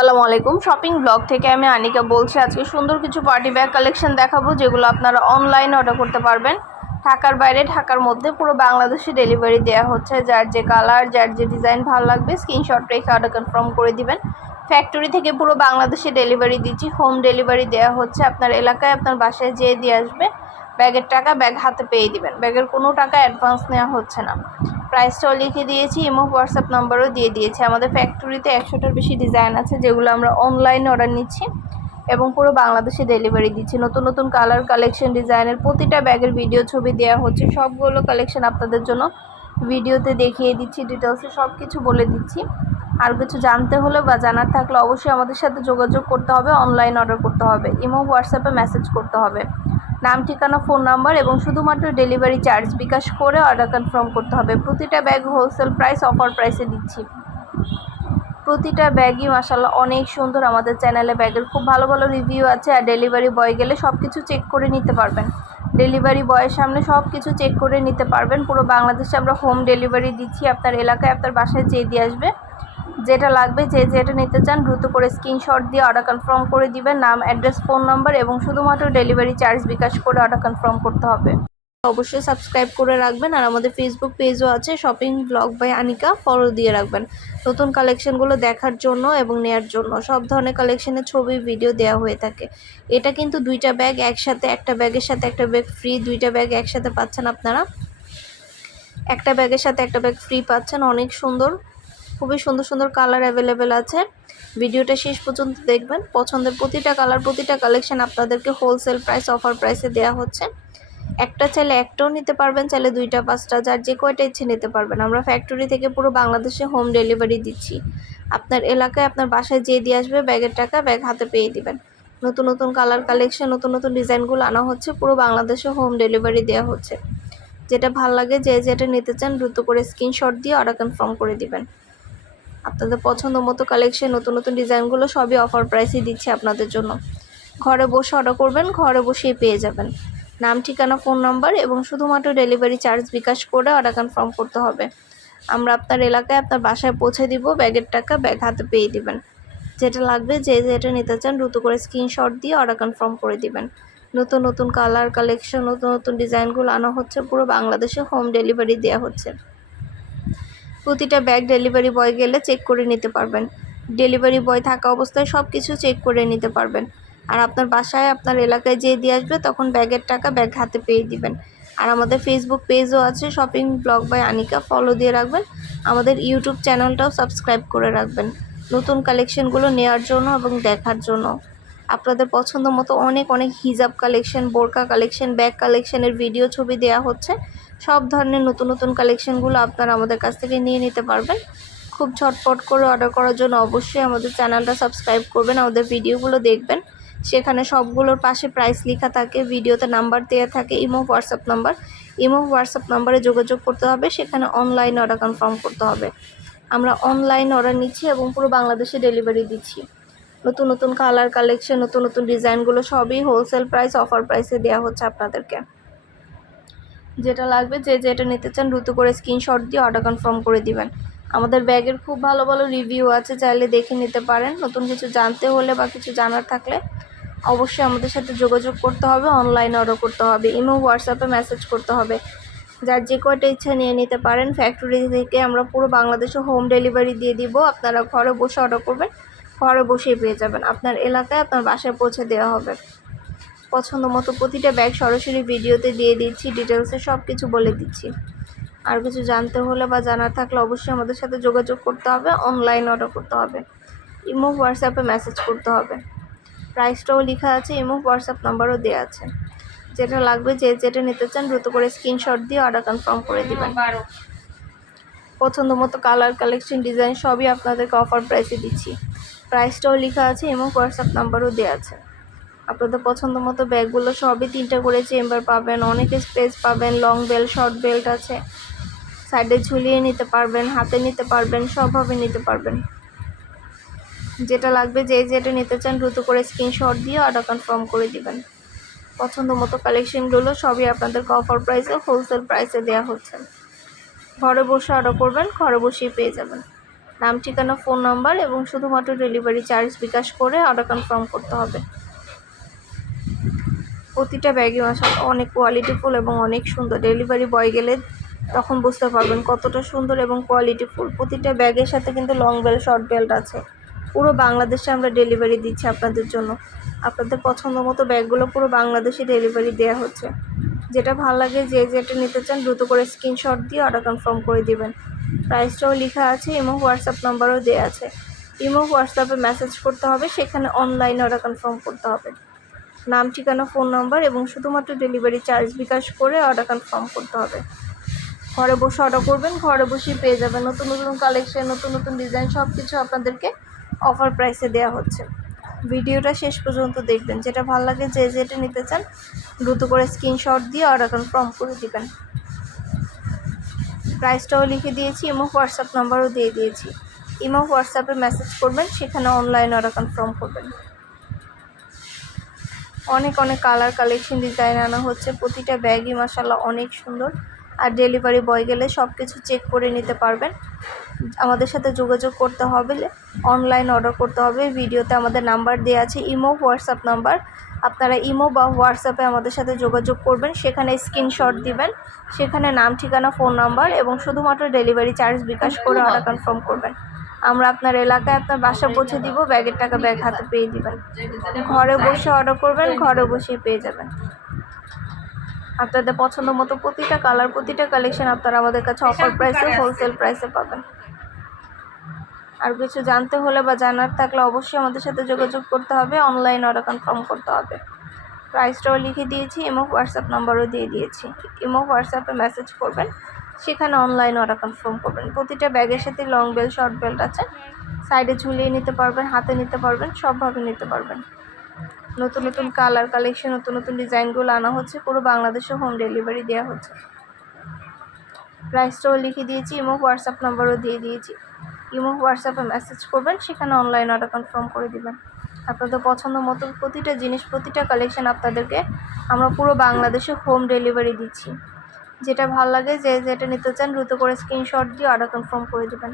আসসালামু আলাইকুম। Shopping blog থেকে আমি আনিকা বলছি, আজকে সুন্দর কিছু পার্টি ব্যাগ কালেকশন দেখাবো, যেগুলো আপনারা অনলাইনে অর্ডার করতে পারবেন। ঢাকার বাইরে, ঢাকার মধ্যে পুরো বাংলাদেশে ডেলিভারি দেওয়া হচ্ছে। যার যে কালার যার যে ডিজাইন ভালো লাগবে স্ক্রিনশট রেখে অর্ডার কনফার্ম করে দিবেন। ফ্যাক্টরি থেকে পুরো বাংলাদেশে ডেলিভারি দিচ্ছি হোম ডেলিভারি দেওয়া হচ্ছে। আপনার এলাকায় আপনার বাসায় যেয়ে দিয়ে আসবে, ব্যাগের টাকা ব্যাগ হাতে পেয়ে দিবেন। ব্যাগের কোনো টাকা অ্যাডভান্স নেওয়া হচ্ছে না। প্রাইসটাও লিখে দিয়েছি ইমো হোয়াটসঅ্যাপ নাম্বারও দিয়ে দিয়েছি। আমাদের ফ্যাক্টরিতে একশোটার বেশি ডিজাইন আছে, যেগুলো আমরা অনলাইনে অর্ডার নিচ্ছি, এবং পুরো বাংলাদেশে ডেলিভারি দিচ্ছি। নতুন নতুন কালার কালেকশন ডিজাইনের প্রতিটা ব্যাগের ভিডিও ছবি দেওয়া হচ্ছে। সবগুলো কালেকশন আপনাদের জন্য ভিডিওতে দেখিয়ে দিচ্ছি ডিটেলসে সব কিছু বলে দিচ্ছি। আর কিছু জানতে হলে বা জানার থাকলে অবশ্যই আমাদের সাথে যোগাযোগ করতে হবে অনলাইন অর্ডার করতে হবে ইমো হোয়াটসঅ্যাপে মেসেজ করতে হবে। নাম, ঠিকানা, ফোন নাম্বার এবং শুধুমাত্র ডেলিভারি চার্জ বিকাশ করে অর্ডার কনফার্ম করতে হবে। প্রতিটা ব্যাগ হোলসেল প্রাইস অফার প্রাইসে দিচ্ছি। প্রতিটা ব্যাগই মাসাল্লাহ অনেক সুন্দর। আমাদের চ্যানেলে ব্যাগের খুব ভালো ভালো রিভিউ আছে আর ডেলিভারি বয় গেলে সব কিছু চেক করে নিতে পারবেন। ডেলিভারি বয়ের সামনে সব কিছু চেক করে নিতে পারবেন। পুরো বাংলাদেশে আমরা হোম ডেলিভারি দিচ্ছি। আপনার এলাকায় আপনার বাসায় যেয়ে দিয়ে আসবে যেটা লাগবে যে যেটা নিতে চান দ্রুত করে স্ক্রিনশট দিয়ে অর্ডার কনফার্ম করে দিবেন, নাম অ্যাড্রেস ফোন নাম্বার এবং শুধুমাত্র ডেলিভারি চার্জ বিকাশ করে অর্ডার কনফার্ম করতে হবে। অবশ্যই সাবস্ক্রাইব করে রাখবেন আর আমাদের ফেসবুক পেজও আছে shopping blog by Anika follow দিয়ে রাখবেন। নতুন কালেকশনগুলো দেখার জন্য এবং নেয়ার জন্য সব ধরনের কালেকশনের ছবি ভিডিও দেওয়া হয়ে থাকে। এটা কিন্তু দুইটা ব্যাগ একসাথে, একটা ব্যাগের সাথে একটা ব্যাগ ফ্রি দুইটা ব্যাগ একসাথে পাচ্ছেন আপনারা। একটা ব্যাগের সাথে একটা ব্যাগ ফ্রি পাচ্ছেন, অনেক সুন্দর। খুবই সুন্দর সুন্দর কালার অ্যাভেলেবেল আছে। ভিডিওটা শেষ পর্যন্ত দেখবেন। পছন্দের প্রতিটা কালার প্রতিটা কালেকশন আপনাদেরকে হোলসেল প্রাইস অফার প্রাইসে দেওয়া হচ্ছে। একটা চাইলে একটাও নিতে পারবেন, চাইলে দুইটা, পাঁচটা, যার যে কয়টা ইচ্ছে নিতে পারবেন। আমরা ফ্যাক্টরি থেকে পুরো বাংলাদেশে হোম ডেলিভারি দিচ্ছি। আপনার এলাকায় আপনার বাসায় যেয়ে দিয়ে আসবে, ব্যাগের টাকা ব্যাগ হাতে পেয়ে দিবেন। নতুন নতুন কালার কালেকশন নতুন নতুন ডিজাইনগুলো আনা হচ্ছে, পুরো বাংলাদেশে হোম ডেলিভারি দেওয়া হচ্ছে। যেটা ভালো লাগে, যে যেটা নিতে চান দ্রুত করে স্ক্রিনশট দিয়ে অর্ডার কনফার্ম করে দিবেন। আপনাদের পছন্দ মতো কালেকশন নতুন নতুন ডিজাইনগুলো সবই অফার প্রাইসে দিচ্ছি আপনাদের জন্য। ঘরে বসে অর্ডার করবেন, ঘরে বসেই পেয়ে যাবেন। নাম, ঠিকানা ফোন নাম্বার এবং শুধুমাত্র ডেলিভারি চার্জ বিকাশ করে অর্ডার কনফার্ম করতে হবে। আমরা আপনার এলাকায় আপনার বাসায় পৌঁছে দিব, ব্যাগের টাকা ব্যাগ হাতে পেয়ে দিবেন। যেটা লাগবে, যে যেটা নিতে চান দ্রুত করে স্ক্রিনশট দিয়ে অর্ডার কনফার্ম করে দিবেন। নতুন নতুন কালার কালেকশন নতুন নতুন ডিজাইনগুলো আনা হচ্ছে, পুরো বাংলাদেশে হোম ডেলিভারি দেওয়া হচ্ছে। প্রতিটা ব্যাগ ডেলিভারি বয় গেলে চেক করে নিতে পারবেন। ডেলিভারি বয় থাকা অবস্থায় সব কিছু চেক করে নিতে পারবেন। আর আপনার বাসায়, আপনার এলাকায় যেয়ে দিয়ে আসবে, তখন ব্যাগের টাকা ব্যাগ হাতে পেয়ে দিবেন। আর আমাদের ফেসবুক পেজও আছে shopping blog by Anika follow দিয়ে রাখবেন। আমাদের ইউটিউব চ্যানেলটাও সাবস্ক্রাইব করে রাখবেন। নতুন কালেকশনগুলো নেওয়ার জন্য এবং দেখার জন্য। আপনাদের পছন্দ মতো অনেক অনেক হিজাব কালেকশন বোরকা কালেকশন ব্যাগ কালেকশনের ভিডিও ছবি দেওয়া হচ্ছে। সব ধরনের নতুন নতুন কালেকশনগুলো আপনারা আমাদের কাছ থেকে নিয়ে নিতে পারবেন। খুব ঝটপট করে অর্ডার করার জন্য অবশ্যই আমাদের চ্যানেলটা সাবস্ক্রাইব করবেন, আমাদের ভিডিওগুলো দেখবেন। সেখানে সবগুলোর পাশে প্রাইস লেখা থাকে ভিডিওতে নাম্বার দেওয়া থাকে imo WhatsApp number imo WhatsApp নাম্বারে যোগাযোগ করতে হবে, সেখানে অনলাইন অর্ডার কনফার্ম করতে হবে। আমরা অনলাইন অর্ডার নিচ্ছি এবং পুরো বাংলাদেশে ডেলিভারি দিচ্ছি। নতুন নতুন কালার কালেকশন নতুন নতুন ডিজাইনগুলো সবই হোলসেল প্রাইস অফার প্রাইসে দেওয়া হচ্ছে আপনাদেরকে। যেটা লাগবে যে যেটা নিতে চান দ্রুত করে স্ক্রিনশট দিয়ে অর্ডার কনফার্ম করে দিবেন। আমাদের ব্যাগের খুব ভালো ভালো রিভিউ আছে, চাইলে দেখে নিতে পারেন। নতুন কিছু জানতে হলে বা কিছু জানার থাকলে অবশ্যই আমাদের সাথে যোগাযোগ করতে হবে অনলাইনে অর্ডার করতে হবে ইমো হোয়াটসঅ্যাপে মেসেজ করতে হবে। যার যে কয়টা ইচ্ছা নিয়ে নিতে পারেন ফ্যাক্টরি থেকে আমরা পুরো বাংলাদেশে হোম ডেলিভারি দিয়ে দিব। আপনারা ঘরে বসে অর্ডার করবেন, ঘরে বসেই পেয়ে যাবেন। আপনার এলাকায় আপনার বাসায় পৌঁছে দেওয়া হবে। পছন্দ মতো প্রতিটা ব্যাগ সরাসরি ভিডিওতে দিয়ে দিচ্ছি ডিটেলসে সব কিছু বলে দিচ্ছি। আর কিছু জানতে হলে বা জানার থাকলে অবশ্যই আমাদের সাথে যোগাযোগ করতে হবে অনলাইন অর্ডার করতে হবে। ইমো হোয়াটসঅ্যাপে মেসেজ করতে হবে। প্রাইসটাও লেখা আছে, ইমো হোয়াটসঅ্যাপ নাম্বারও দেওয়া আছে। যেটা লাগবে যে যেটা নিতে চান দ্রুত করে স্ক্রিনশট দিয়ে অর্ডার কনফার্ম করে দিবেন। পছন্দ মতো কালার কালেকশন ডিজাইন সবই আপনাদেরকে অফার প্রাইসে দিচ্ছি। প্রাইসটাও লেখা আছে, ইমো হোয়াটসঅ্যাপ নাম্বারও দেওয়া আছে। আপনাদের পছন্দ মতো ব্যাগগুলো সবই তিনটা করে চেম্বার পাবেন, অনেক স্পেস পাবেন লং বেল্ট শর্ট বেল্ট আছে। সাইডে ঝুলিয়ে নিতে পারবেন, হাতে নিতে পারবেন, সবভাবে নিতে পারবেন। যেটা লাগবে যে যেটা নিতে চান দ্রুত করে স্ক্রিনশট দিয়ে অর্ডার কনফার্ম করে দিবেন। পছন্দ মতো কালেকশনগুলো সবই আপনাদেরকে অফার প্রাইসে হোলসেল প্রাইসে দেওয়া হচ্ছে। ঘরে বসে অর্ডার করবেন, ঘরে বসেই পেয়ে যাবেন। নাম, ঠিকানা ফোন নাম্বার এবং শুধুমাত্র ডেলিভারি চার্জ বিকাশ করে অর্ডার কনফার্ম করতে হবে। প্রতিটা ব্যাগই মাসাল অনেক কোয়ালিটিফুল এবং অনেক সুন্দর। ডেলিভারি বয় গেলে তখন বুঝতে পারবেন কতটা সুন্দর এবং কোয়ালিটিফুল প্রতিটা ব্যাগের সাথে কিন্তু লং বেল্ট শর্ট বেল্ট আছে। পুরো বাংলাদেশে আমরা ডেলিভারি দিচ্ছি আপনাদের জন্য। আপনাদের পছন্দ মতো ব্যাগগুলো পুরো বাংলাদেশে ডেলিভারি দেওয়া হচ্ছে। যেটা ভালো লাগে যে যেটা নিতে চান দ্রুত করে স্ক্রিনশট দিয়ে অর্ডার কনফার্ম করে দিবেন। প্রাইসটাও লেখা আছে ইমো হোয়াটসঅ্যাপ নাম্বারও দেওয়া আছে। ইমো হোয়াটসঅ্যাপে মেসেজ করতে হবে, সেখানে অনলাইনে অর্ডার কনফার্ম করতে হবে। নাম, ঠিকানা ফোন নাম্বার এবং শুধুমাত্র ডেলিভারি চার্জ বিকাশ করে অর্ডার কনফার্ম করতে হবে। ঘরে বসে অর্ডার করবেন, ঘরে বসেই পেয়ে যাবেন। নতুন নতুন কালেকশন নতুন নতুন ডিজাইন সব কিছু আপনাদেরকে অফার প্রাইসে দেওয়া হচ্ছে। ভিডিওটা শেষ পর্যন্ত দেখবেন। যেটা ভালো লাগে, যে যেটা নিতে চান, দ্রুত করে স্ক্রিনশট দিয়ে অর্ডার কনফার্ম করে দিবেন। প্রাইসটাও লিখে দিয়েছি ইমো হোয়াটসঅ্যাপ নাম্বারও দিয়ে দিয়েছি। ইমো হোয়াটসঅ্যাপে মেসেজ করবেন, সেখানে অনলাইন অর্ডার কনফার্ম করবেন। অনেক অনেক কালার কালেকশন ডিজাইন আনা হচ্ছে। প্রতিটা ব্যাগই মাসাল্লাহ অনেক সুন্দর। আর ডেলিভারি বয় গেলে সব কিছু চেক করে নিতে পারবেন। আমাদের সাথে যোগাযোগ করতে হবে। অনলাইন অর্ডার করতে হবে। ভিডিওতে আমাদের নাম্বার দেওয়া আছে ইমো হোয়াটসঅ্যাপ নাম্বার আপনারা ইমো বা হোয়াটসঅ্যাপে আমাদের সাথে যোগাযোগ করবেন। সেখানে স্ক্রিনশট দিবেন। সেখানে নাম ঠিকানা ফোন নাম্বার এবং শুধুমাত্র ডেলিভারি চার্জ বিকাশ করে অর্ডার কনফার্ম করবেন। আমরা আপনার এলাকায় আপনার বাসা পৌঁছে দিব, ব্যাগের টাকা ব্যাগ হাতে পেয়ে দিবেন। ঘরে বসে অর্ডার করবেন, ঘরে বসেই পেয়ে যাবেন। আপনাদের পছন্দ মতো প্রতিটা কালার প্রতিটা কালেকশন আপনারা আমাদের কাছে অফার প্রাইসে হোলসেল প্রাইসে পাবেন। আর কিছু জানতে হলে বা জানার থাকলে অবশ্যই আমাদের সাথে যোগাযোগ করতে হবে অনলাইন অর্ডার কনফার্ম করতে হবে। প্রাইসটাও লিখে দিয়েছি এবং হোয়াটসঅ্যাপ নাম্বারও দিয়ে দিয়েছি। ইমো হোয়াটসঅ্যাপে মেসেজ করবেন। সেখানে অনলাইন অর্ডার কনফার্ম করবেন। প্রতিটা ব্যাগের সাথে লং বেল্ট শর্ট বেল্ট আছে। সাইডে ঝুলিয়ে নিতে পারবেন, হাতে নিতে পারবেন, সবভাবে নিতে পারবেন। নতুন নতুন কালার কালেকশন নতুন নতুন ডিজাইনগুলো আনা হচ্ছে। পুরো বাংলাদেশে হোম ডেলিভারি দেওয়া হচ্ছে। প্রাইসটাও লিখে দিয়েছি ইমো হোয়াটসঅ্যাপ নাম্বারও দিয়ে দিয়েছি। ইমো হোয়াটসঅ্যাপে মেসেজ করবেন, সেখানে অনলাইন অর্ডার কনফার্ম করে দিবেন। আপনাদের পছন্দ মতো প্রতিটা জিনিস, প্রতিটা কালেকশন আপনাদেরকে আমরা পুরো বাংলাদেশে হোম ডেলিভারি দিচ্ছি। যেটা ভালো লাগে যে, যেটা নিতে চান, দ্রুত করে স্ক্রিনশট দিয়ে অর্ডার কনফার্ম করে দেবেন।